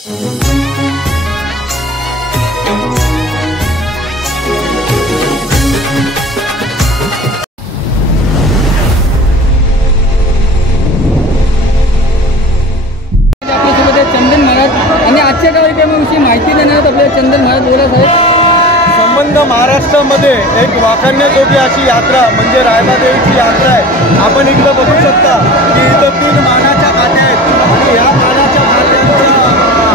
चंदन महाराज आणि आजच्या कार्यक्रमाविषयी माहिती देण्यात आपल्या चंदन महाराज बोलत आहेत। संबंध महाराष्ट्रामध्ये एक वाखाणण्याजोगी अशी यात्रा म्हणजे रायबादेवीची यात्रा आहे। आपण इकडं बघू शकता की इथं 3 मानाच्या काठ्या आहेत आणि या मानाच्या काठ्यांचा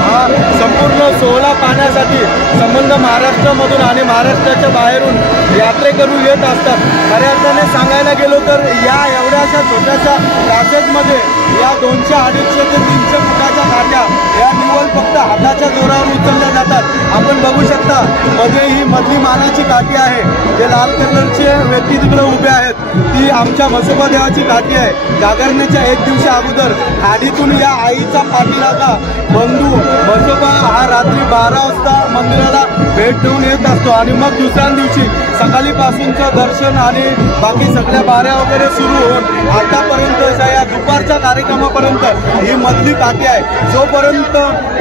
हा संपूर्ण सोहळा पाहण्यासाठी संबंध महाराष्ट्रामधून आणि महाराष्ट्राच्या बाहेरून यात्रेकरू येत असतात। खऱ्या अर्थाने सांगायला गेलो तर या एवढ्याशा छोट्याशा पॅसेजमध्ये या 200-250 ते 300 फुटाच्या काठ्या या निव्वळ फक्त हाताच्या जोरावर उचलल्या जातात। आपण बघू शकता मध्ये ही मधली मानाची काठी आहे, जे लाल कलरचे व्यक्ती तिकडे उभे आहेत, ती आमच्या म्हसोबा देवाची काठी आहे। जागरण्याच्या 1 दिवशी अगोदर खाडीतून या आईचा पाठीलागा बंधू म्हसोबा हा रात्री 12 वाजता मंदिराला भेट देऊन येत असतो आणि मग दुसऱ्या दिवशी सकाळीपासूनचं दर्शन आणि बाकी सगळ्या बाऱ्या वगैरे सुरू होऊन आतापर्यंत या दुपारच्या कार्यक्रमापर्यंत ही मधली काठी आहे। जोपर्यंत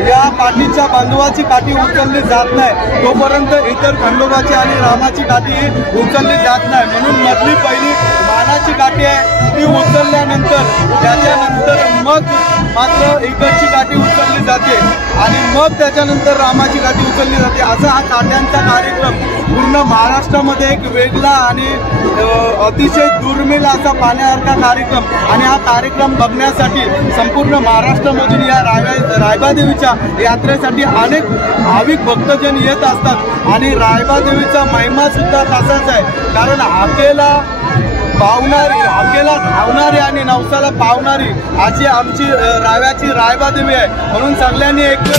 या पाठीच्या बांधवाची काठी उचलली जात नाही तोपर्यंत इतर खंडोबाची आणि रामाची काठी उचलली जात नाही। म्हणून मधली पहिली मानाची काठी आहे, ती उचलल्यानंतर त्याच्यानंतर मग मात्र इकडची काठी उचलली जाते आणि मग त्याच्यानंतर रामाची काठी उचलली जाते। असा हा काठ्यांचा कार्यक्रम पूर्ण महाराष्ट्रामध्ये एक वेगळा आणि अतिशय दुर्मिळ असा पाहण्यासारखा कार्यक्रम आणि हा कार्यक्रम बघण्यासाठी संपूर्ण महाराष्ट्रामधून या रायबादेवीच्या यात्रेसाठी अनेक भाविक भक्तजन येत असतात आणि रायबादेवीचा महिमा सुद्धा तसाच आहे, कारण हाकेला धावणारी आणि नवसाला पावणारी अशी आमची राव्याची रायबादेवी आहे। म्हणून सगळ्यांनी एकच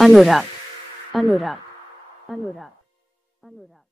अनुराग अनुराग अनुराग अनुराग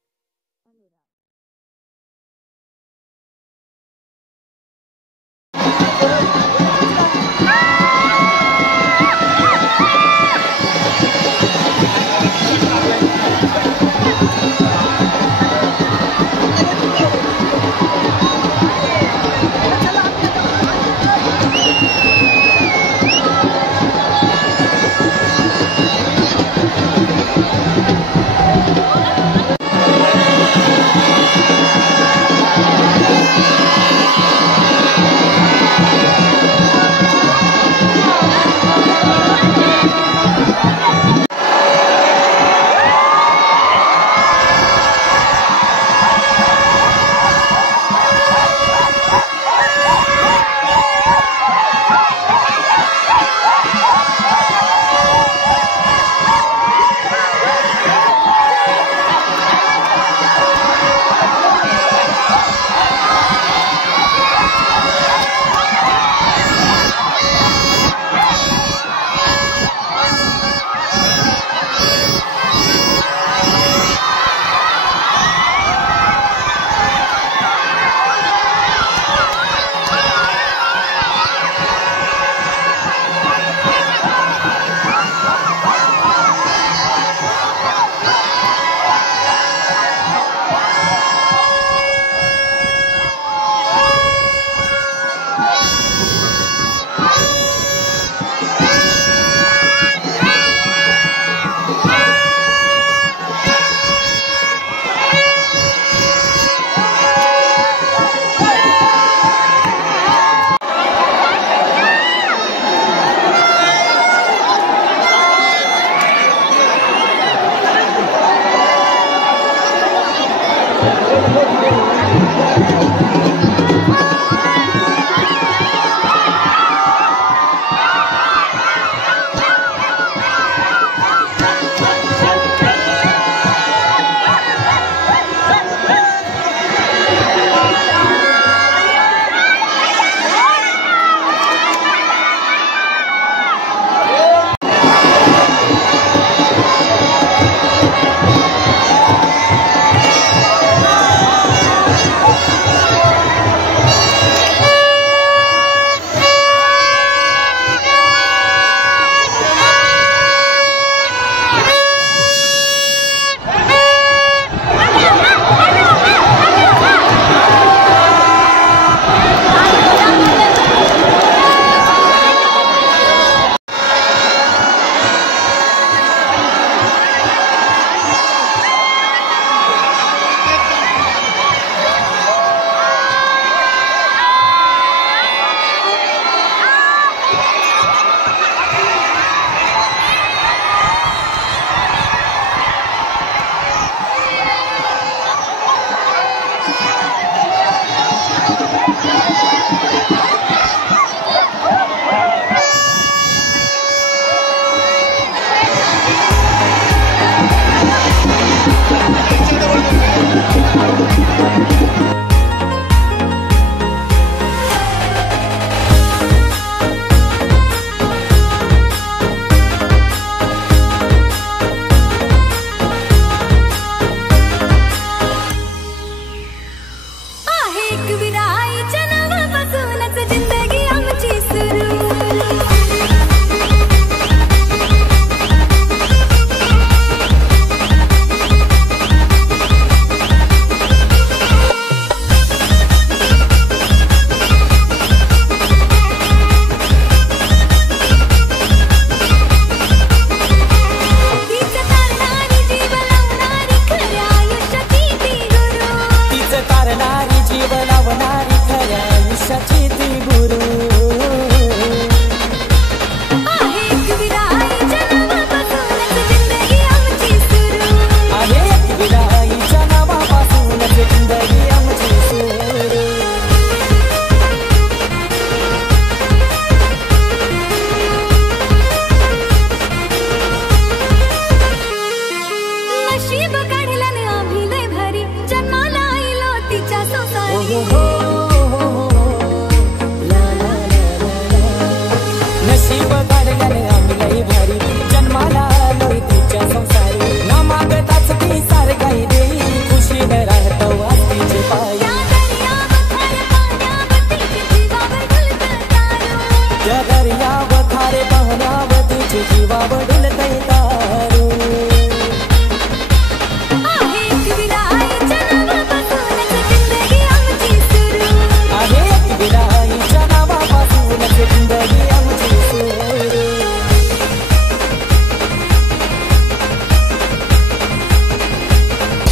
नशीब काढल्याने आम्ही लई भारी जन्माला आलो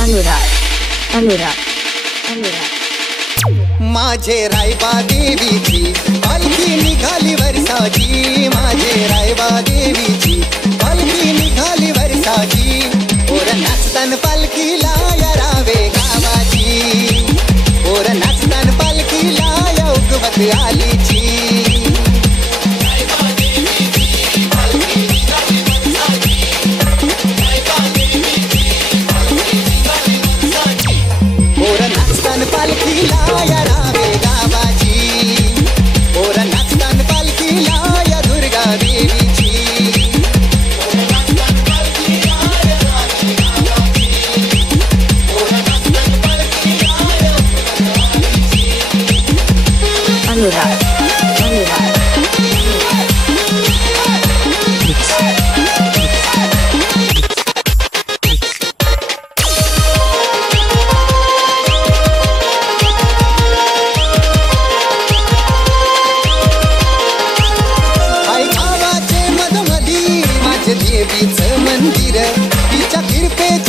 अनुराग अनुराग अनुराग माझे रायबा देवीची पालखी निघाली वर्षाची, माझे रायबा देवीची पालखी निघाली वर्षाची, पोर नाचतान पालखीला या रावे गावाची, पोर नाचतान पालखीला या उगवत आलीची. पालखीला या रावे गावाची, पोर नाचतान पालखीला या दुर्गा देवीची. अनुराग अनुराग देवीचं मंदिर तिच्या कृपेची